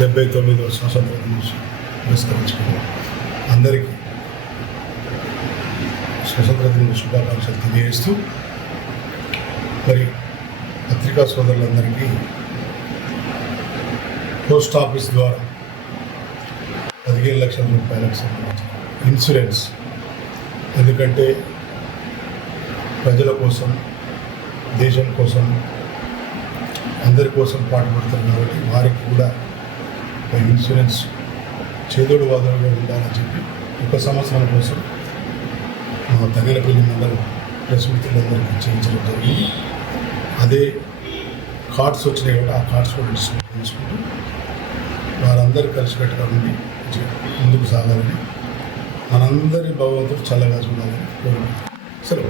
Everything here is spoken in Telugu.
79వ స్వాతంత్ర దినోత్సవం పురస్కరించుకుని అందరికీ స్వతంత్ర దిన శుభాకాంక్షలు తెలియజేస్తూ మరి పత్రికా సోదరులందరికీ పోస్ట్ ఆఫీస్ ద్వారా 15 లక్షల రూపాయలకు సంబంధించిన ఇన్సూరెన్స్, ఎందుకంటే ప్రజల కోసం, దేశం కోసం, అందరి కోసం పాటుపడతారు కాబట్టి వారికి కూడా ఒక ఇన్సూరెన్స్ చేదోడు వాదోడుగా ఉండాలని చెప్పి 1 సంవత్సరం కోసం మా తంగెలపల్లి మండలం ప్రెస్ మిత్రులందరికీ చేయించడం జరిగింది. అదే కార్డ్స్ వచ్చినాయి కాబట్టి ఆ కార్డ్స్ కూడా డిస్ట్రిబ్యూట్ చేసుకుంటూ వారందరూ కలిసికట్టుగా ఉండి ముందుకు సాగాలని, మనందరి భగవంతుడు చల్లగా చూడాలని కోరుకుంటున్నాను. సరే.